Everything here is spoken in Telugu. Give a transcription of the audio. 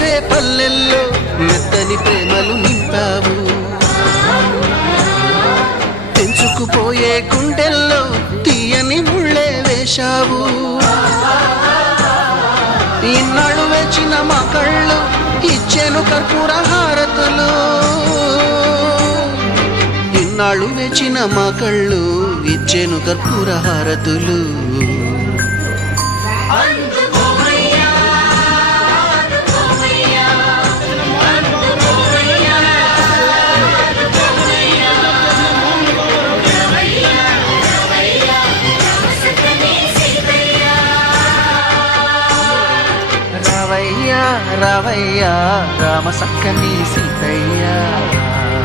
మెరిసే పల్లెల్లో మెత్తని ప్రేమలు నింపావు, తెంచుకుపోయే గుండెల్లో తీయని ముళ్ళే వేశావు. ఇన్నాళ్ళు వేచిన మా కళ్ళు ఇచ్చెను కర్పూర హారతులు, ఇన్నాళ్ళు వేచిన మా కళ్ళు ఇచ్చెను కర్పూర హారతులు. రావయ్యా రావయ్యా రామ సక్కని సీతయ్యా.